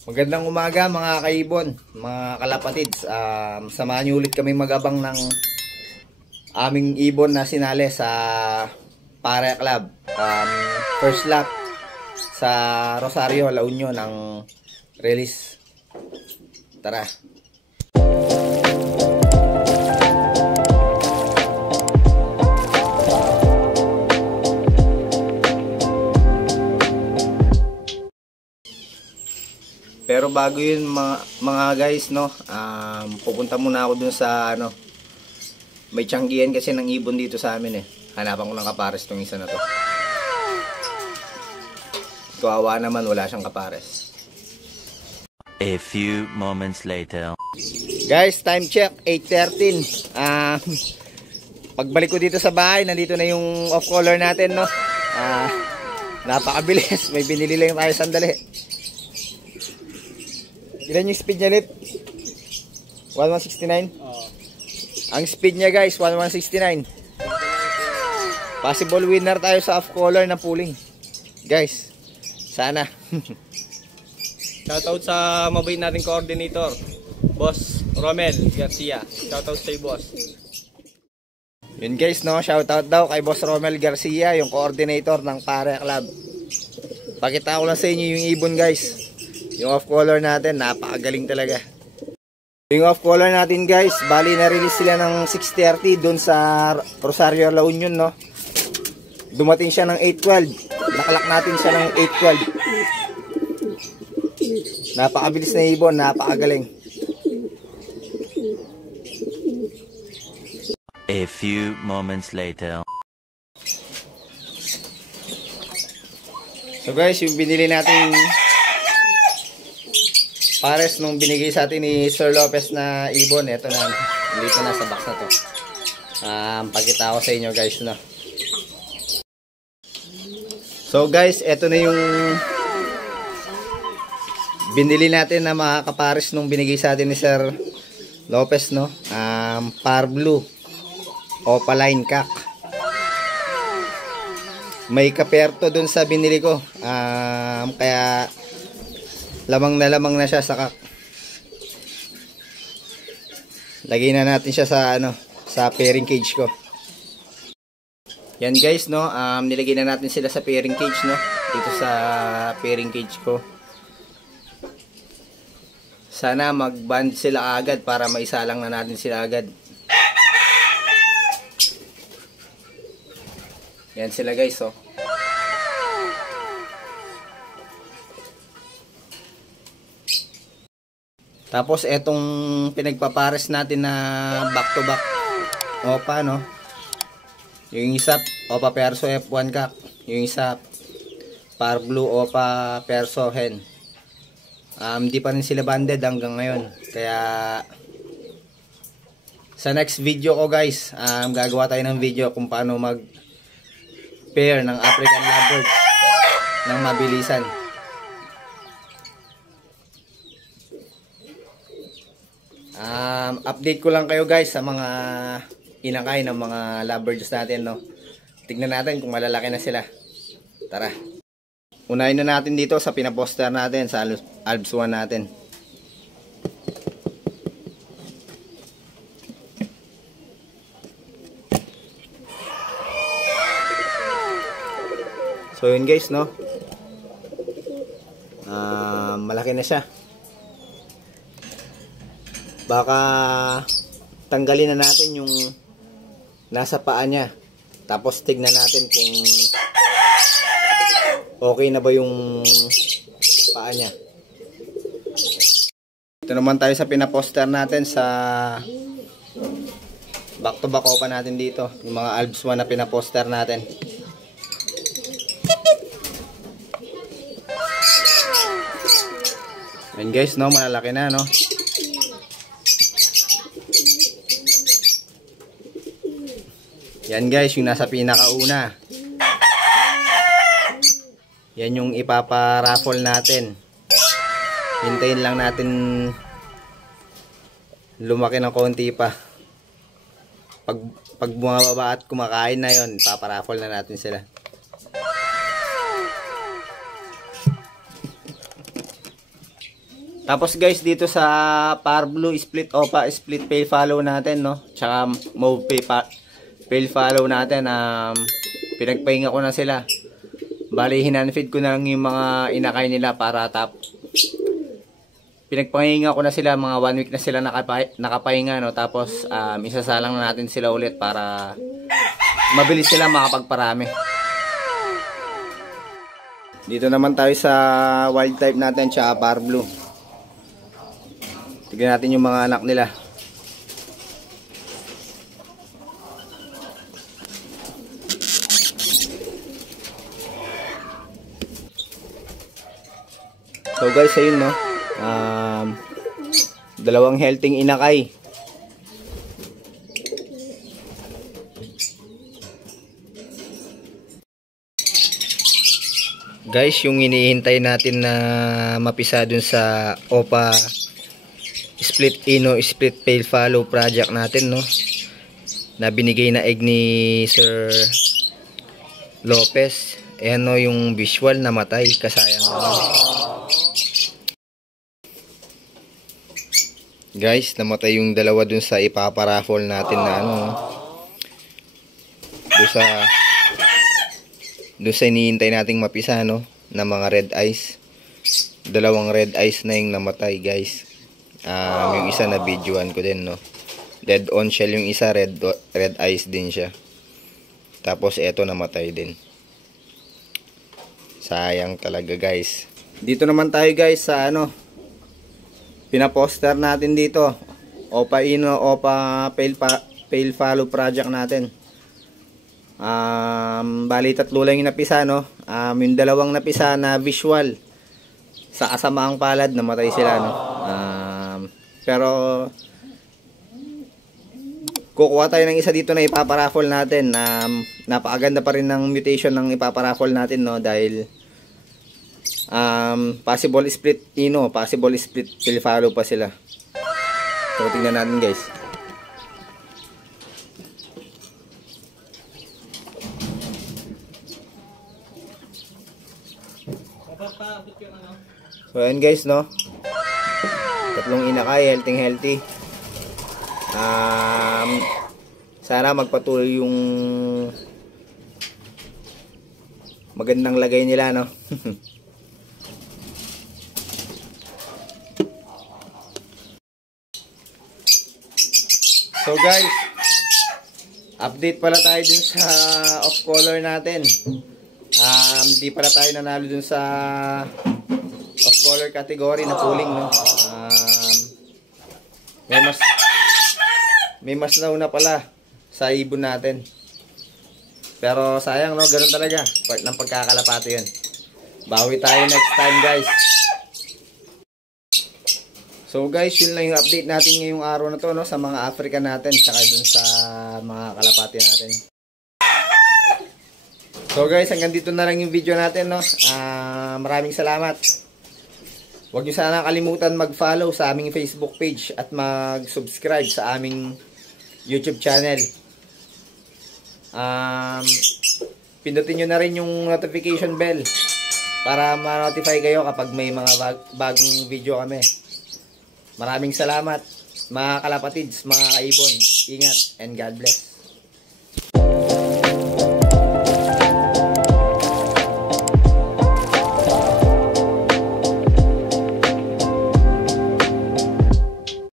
Magandang umaga mga kaibon, mga kalapatids. Samahan niyo ulit kami magabang ng aming ibon na sinali sa Pare Club. First lap sa Rosario, La Union ang release. Tara. Pero bago yun mga guys, no, pupunta muna ako dun sa may tiyanggihan kasi ng ibon dito sa amin eh. Hanapan ko ng kapares tong isa na to. Kawawa naman, wala siyang kapares. A few moments later. Guys, time check, 8:13. Pagbalik ko dito sa bahay, nandito na yung off color natin, no. Napakabilis, may binili lang tayo sandali. Ilan yung speed niya, Lip? 1169? Ang speed niya guys, 1169. Possible winner tayo sa off color na pooling. Guys, sana. Shoutout sa mabait nating coordinator, Boss Romel Garcia. Shoutout sa boss. Yun guys, no, shoutout daw kay Boss Romel Garcia, yung coordinator ng Pare Club. Pakita ko lang sa inyo yung ibon guys. Yung off color natin, napakagaling talaga. Yung off color natin guys, bali na-release sila ng 6:30 doon sa Rosario, La Union, no. Dumating siya ng 8:12. Nakalak natin siya ng 8:12. Napakabilis na ibon, napakagaling. A few moments later. So guys, yung binili natin pares nung binigay sa atin ni Sir Lopez na ibon, ito na, dito na sa box na to. Pakita ko sa inyo guys, no. So guys, ito na yung binili natin na mga kapares nung binigay sa atin ni Sir Lopez, no. Par Blue Opaline Cock. May kaperto dun sa binili ko, kaya lamang na siya sa kak. Lagay na natin siya sa sa pairing cage ko. Yan guys, no, nilagay na natin sila sa pairing cage, no, dito sa pairing cage ko. Sana mag-band sila agad para maisalang na natin sila agad. Yan sila guys, oh. Tapos etong pinagpapares natin na back to back opa, no. Yung isa opa perso F1 cock, yung isa par blue opa perso hen. Hindi pa rin sila banded hanggang ngayon. Kaya sa next video ko guys, gagawa tayo ng video kung paano mag pair ng African Lovebirds ng mabilisan. Update ko lang kayo guys sa mga inakay ng mga lovebirds natin, no. Tignan natin kung malalaki na sila. Tara. Unahin na natin dito sa pinaposter natin sa Albs 1 natin. So yun guys, no. Malaki na siya. Baka tanggalin na natin yung nasa paa niya. Tapos tignan natin kung okay na ba yung paa niya. Ito naman tayo sa pinaposter natin sa back to back opa natin dito. Yung mga Albs 1 na pinaposter natin. Yan guys, no, malalaki na, no. Yan guys, yung nasa pinakauna. Yan yung ipaparaffle natin. Hintayin lang natin lumaki ng konti pa. Pag bumababa at kumakain na yon, ipaparaffle na natin sila. Tapos guys, dito sa Par Blue split opa, split pale follow natin, no? Tsaka mauve pale follow natin, pinagpahinga ko na sila. Bali, hinanfeed ko na lang yung mga inakay nila para pinagpahinga ko na sila, mga 1 week na sila nakapahinga, no? Tapos isasalang na natin sila ulit para mabilis sila makapagparami. Dito naman tayo sa wild type natin tsaka Par Blue. Tignan natin yung mga anak nila. So guys, ayun, no? Dalawang healthy inakay. Guys, yung hinihintay natin na mapisa dun sa opa split ino split pale follow project natin, no? Na binigay na egg ni Sir Lopez. Ayan, no, yung visual namatay, kasayang naman. Guys, namatay yung dalawa dun sa ipaparaffle natin na ano, dun sa hinihintay nating mapisa, no, na mga red eyes. Dalawang red eyes na yung namatay, guys. Yung isa na videoan ko din, no. Dead on shell yung isa, red eyes din siya. Tapos eto namatay din. Sayang talaga, guys. Dito naman tayo, guys, sa ano, pinaposter natin dito. Opa ino, opa pale follow project natin. Bali 3 lang yung napisa, no. Yung dalawang napisa na visual, sa kasamaang palad namatay sila, no. Pero kukuha tayo ng isa dito na ipaparaffle natin. Napakaganda pa rin ng mutation ng ipaparaffle natin, no, dahil possible split ino, possible split pale follow pa sila. So tingnan natin, guys. So ayan, guys, no. 3 inakay, healthy. Sana magpatuloy yung magandang lagay nila, no. So guys, update pala tayo dun sa off color natin. Di pala tayo nanalo dun sa off color category na pooling, no. May mas nauna pala sa ibon natin. Pero sayang, no, ganun talaga. Part ng pagkakalapate yun. Bawi tayo next time, guys. So guys, yun lang yung update natin ngayong araw na to, no, sa mga African natin, saka dun sa mga kalapate natin. So guys, hanggang dito na lang yung video natin, no. Maraming salamat. Huwag nyo sana kalimutan mag-follow sa aming Facebook page at mag-subscribe sa aming YouTube channel. Pindutin nyo na rin yung notification bell para ma-notify kayo kapag may mga bagong video kami. Maraming salamat, mga kalapatids, mga kaibon. Ingat and God bless.